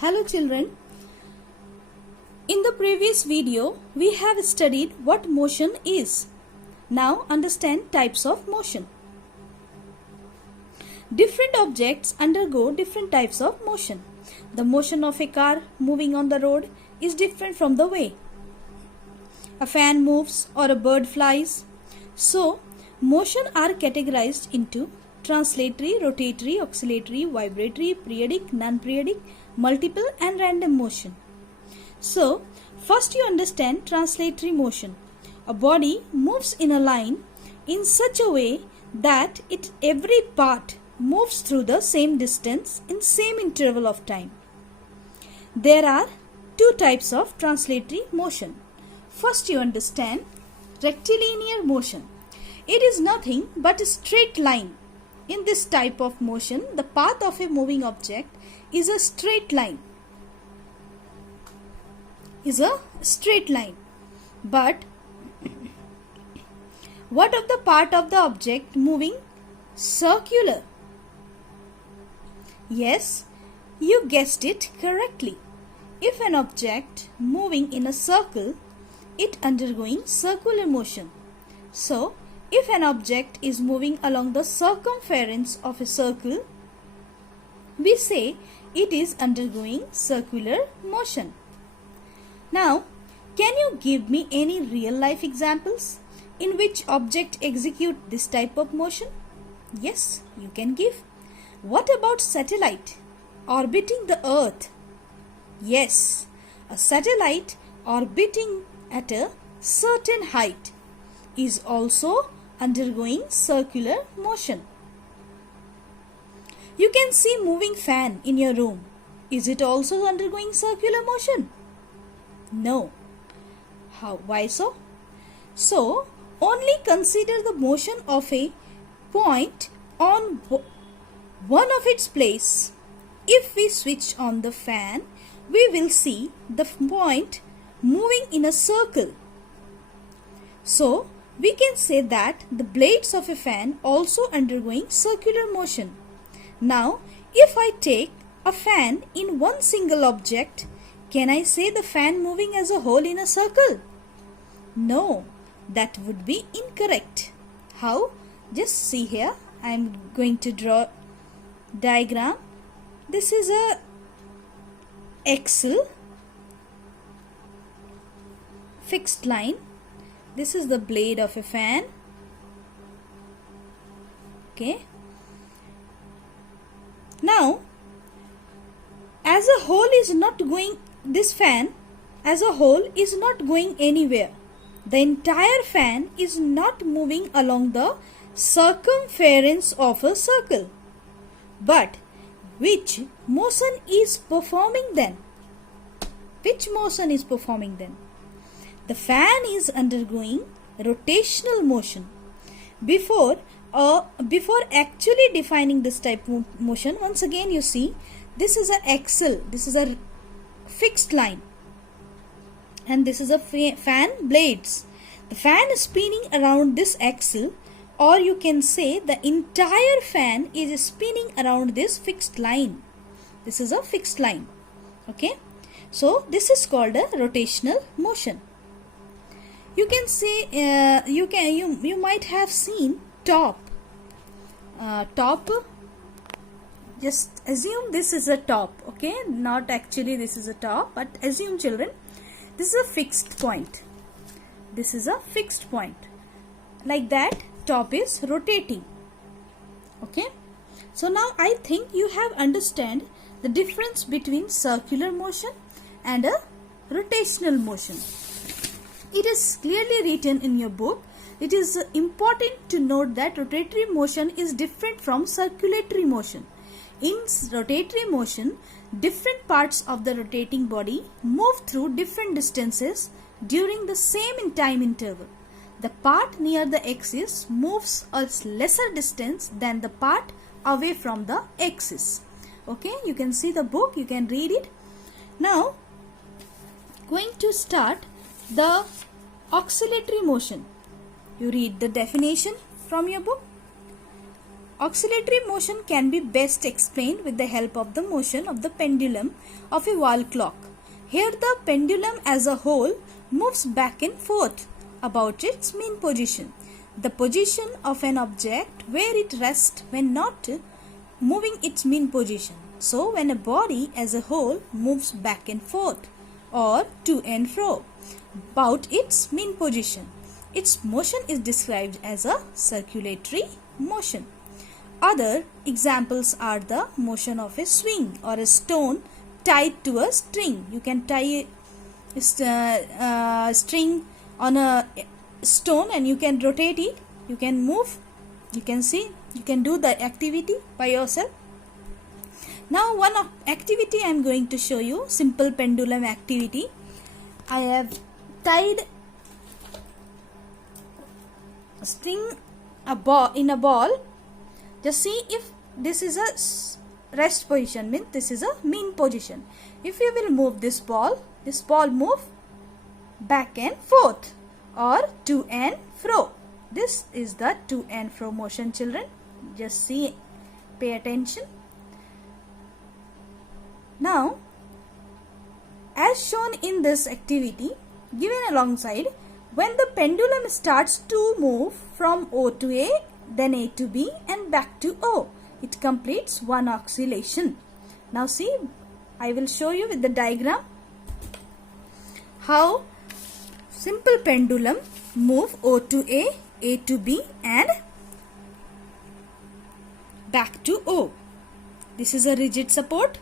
Hello children. In the previous video, we have studied what motion is. Now understand types of motion. Different objects undergo different types of motion. The motion of a car moving on the road is different from the way a fan moves or a bird flies. So, motion are categorized into translatory, rotatory, oscillatory, vibratory, periodic, non-periodic, multiple and random motion. So, first you understand translatory motion. A body moves in a line in such a way that every part moves through the same distance in same interval of time. There are two types of translatory motion. First you understand rectilinear motion. It is nothing but a straight line. In this type of motion, the path of a moving object is a straight line. But what of the part of the object moving? Circular. Yes, you guessed it correctly. If an object moving in a circle, it undergoing circular motion. So, if an object is moving along the circumference of a circle, we say it is undergoing circular motion. Now, can you give me any real life examples in which object execute this type of motion? Yes, you can give. What about satellite orbiting the earth? Yes, a satellite orbiting at a certain height is also undergoing circular motion. You can see moving fan in your room. Is it also undergoing circular motion? No. Why so? So, only consider the motion of a point on one of its place. If we switch on the fan, we will see the point moving in a circle. So, we can say that the blades of a fan also undergoing circular motion. Now, if I take a fan in one single object, can I say the fan moving as a whole in a circle? No, that would be incorrect. How? Just see here. I am going to draw diagram. This is a axle, fixed line. This is the blade of a fan. Okay. Now, as a whole is not going, this fan as a whole is not going anywhere. The entire fan is not moving along the circumference of a circle. But which motion is performing then? Which motion is performing then? The fan is undergoing rotational motion. Before actually defining this type of motion, once again you see, this is an axle, this is a fixed line, and this is a fan blades. The fan is spinning around this axle, or you can say the entire fan is spinning around this fixed line. This is a fixed line. Okay, so this is called a rotational motion. You can say you might have seen top. Top. Just assume this is a top. Okay, not actually this is a top, but assume children, this is a fixed point. This is a fixed point. Like that, top is rotating. Okay. So now I think you have understand the difference between circular motion and a rotational motion. It is clearly written in your book. It is important to note that rotatory motion is different from circulatory motion. In rotatory motion, different parts of the rotating body move through different distances during the same time interval. The part near the axis moves a lesser distance than the part away from the axis. Okay, you can see the book, you can read it. Now, going to start the oscillatory motion. You read the definition from your book. Oscillatory motion can be best explained with the help of the motion of the pendulum of a wall clock. Here the pendulum as a whole moves back and forth about its mean position, the position of an object where it rests when not moving its mean position. So when a body as a whole moves back and forth or to and fro about its mean position, its motion is described as a circulatory motion. Other examples are the motion of a swing or a stone tied to a string. You can tie a string on a stone and you can rotate it, you can move, you can see, you can do the activity by yourself. Now one activity I am going to show you, simple pendulum activity. I have tied a string in a ball. Just see if this is a rest position, means this is a mean position. If you will move this ball move back and forth or to and fro. This is the to and fro motion, children. Just see, pay attention. Now, as shown in this activity given alongside, when the pendulum starts to move from O to A, then A to B and back to O, it completes one oscillation. Now see, I will show you with the diagram how simple pendulum move O to A to B and back to O. This is a rigid support.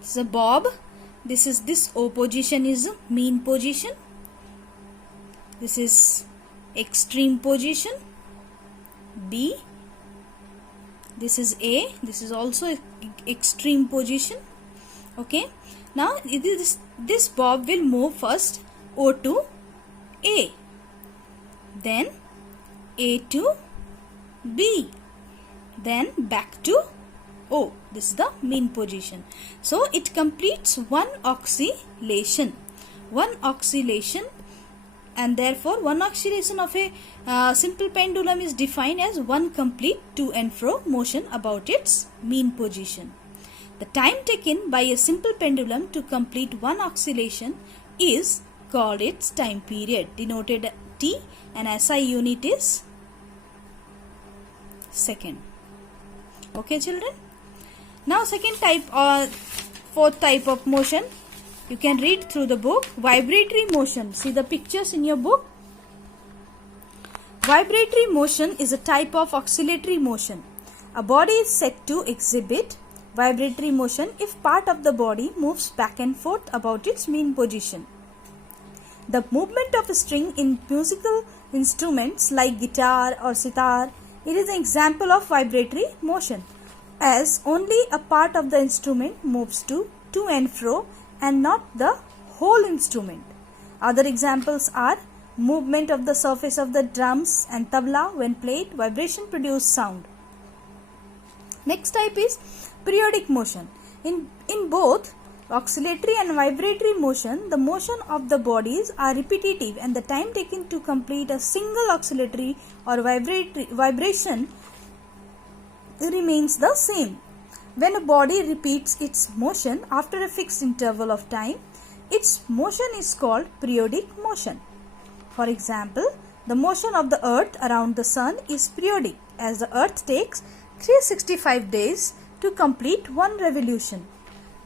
This is a bob. This O position is mean position. This is extreme position B. This is A. This is also extreme position. Okay. Now this bob will move first O to A, then A to B, then back to O. This is the mean position. So it completes one oscillation. And therefore one oscillation of a simple pendulum is defined as one complete to and fro motion about its mean position. The time taken by a simple pendulum to complete one oscillation is called its time period, denoted T, and SI unit is second. Okay, children. Now second type or fourth type of motion, you can read through the book. Vibratory motion. See the pictures in your book. Vibratory motion is a type of oscillatory motion. A body is said to exhibit vibratory motion if part of the body moves back and forth about its mean position. The movement of a string in musical instruments like guitar or sitar, it is an example of vibratory motion, as only a part of the instrument moves to and fro and not the whole instrument. Other examples are movement of the surface of the drums and tabla when played, vibration produce sound. Next type is periodic motion. In both oscillatory and vibratory motion, the motion of the bodies are repetitive and the time taken to complete a single oscillatory or vibration remains the same. When a body repeats its motion after a fixed interval of time, its motion is called periodic motion. For example, the motion of the earth around the sun is periodic, as the earth takes 365 days to complete one revolution.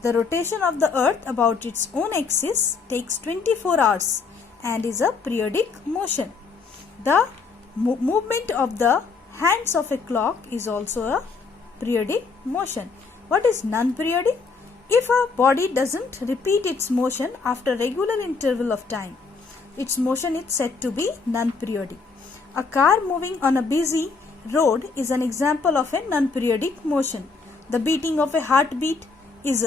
The rotation of the earth about its own axis takes 24 hours and is a periodic motion. The movement of the hands of a clock is also a periodic motion. What is non-periodic? If a body doesn't repeat its motion after a regular interval of time, its motion is said to be non-periodic. A car moving on a busy road is an example of a non-periodic motion. The beating of heart is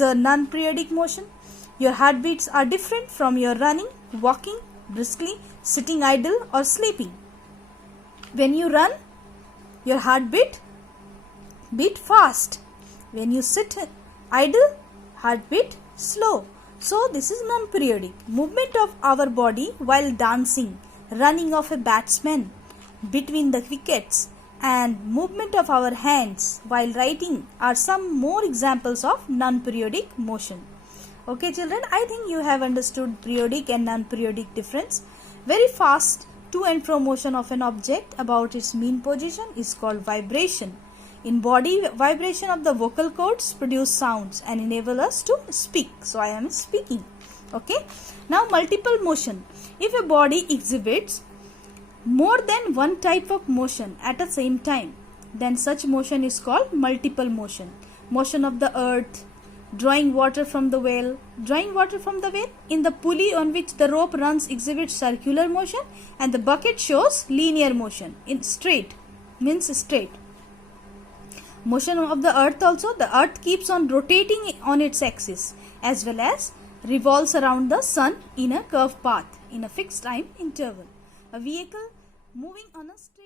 a non-periodic motion. Your heartbeats are different from your running, walking briskly, sitting idle or sleeping. When you run, your heartbeat beat fast. When you sit idle, heartbeat slow. So this is non-periodic. Movement of our body while dancing running of a batsman between the wickets, and movement of our hands while writing are some more examples of non-periodic motion. Okay children, I think you have understood periodic and non-periodic difference. Very fast to and fro motion of an object about its mean position is called vibration. In body, vibration of the vocal cords produce sounds and enable us to speak. So I am speaking. Okay. Now multiple motion. If a body exhibits more than one type of motion at the same time, then such motion is called multiple motion. Motion of the earth, drawing water from the well. Drawing water from the well, in the pulley on which the rope runs exhibits circular motion, and the bucket shows linear motion. In straight means straight. Motion of the earth also, the earth keeps on rotating on its axis as well as revolves around the sun in a curved path in a fixed time interval. A vehicle moving on a straight